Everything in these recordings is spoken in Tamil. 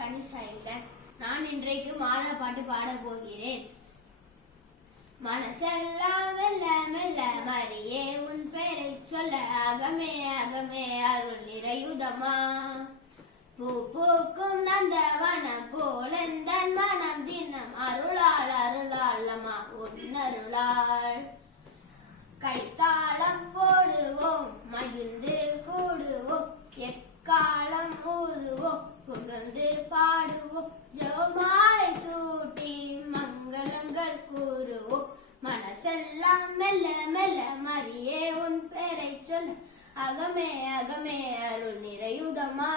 கனிசாயிருக்கேன். நான் இன்றைக்கு மாதா பாட்டு பாட போகிறேன். மனசெல்லாம் மெல்ல மெல்ல மரியே உன் பெயரை சொல்ல அகமே அகமே அருள் நிறையுதமா. பூ பூக்கும் நந்தவனம் போலெந்தன் மனம் தினம் அருளால் அருளாளமா உன்னருளாள். கைத்தாளம் போடுவோம் மகிழ்ந்து கூடுவோம் எக்காலம் ஊதுவோம் புகழ்ந்து பாடுவோம் ஜெபமாலை சூட்டி மங்களங்கள் கூறுவோம். மனசெல்லாம் மெல்ல மெல்ல மரியே உன் பெயரை சொல்ல அகமே அகமே அருள் நிறையுதமா.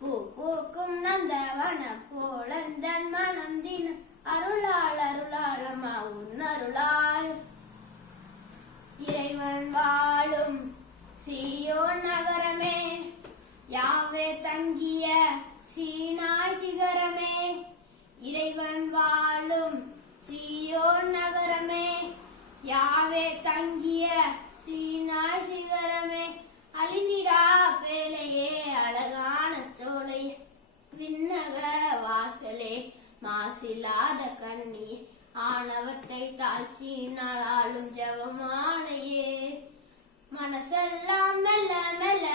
பூ பூக்கும் நந்தவனம் போலந்தன் மனம் தினம் அருளால் அருளாளமா உன்னருளாள். இறைவன் வாழும் சீயோன் நகரமே யாவே தங்கிய சீனாய் சிகரமே. இறைவன் வாழும் சீயோன் நகரமே யாவே தங்கிய சீனாய் சிகரமே. அழிந்திடா பேழையே அழகான சோலை விண்ணக வாசலே மாசில்லாத கண்ணி ஆணவத்தை தாழ்ச்சியினாலும் ஜெபமாலையே. மனசெல்லாம் மெல்ல மெல்ல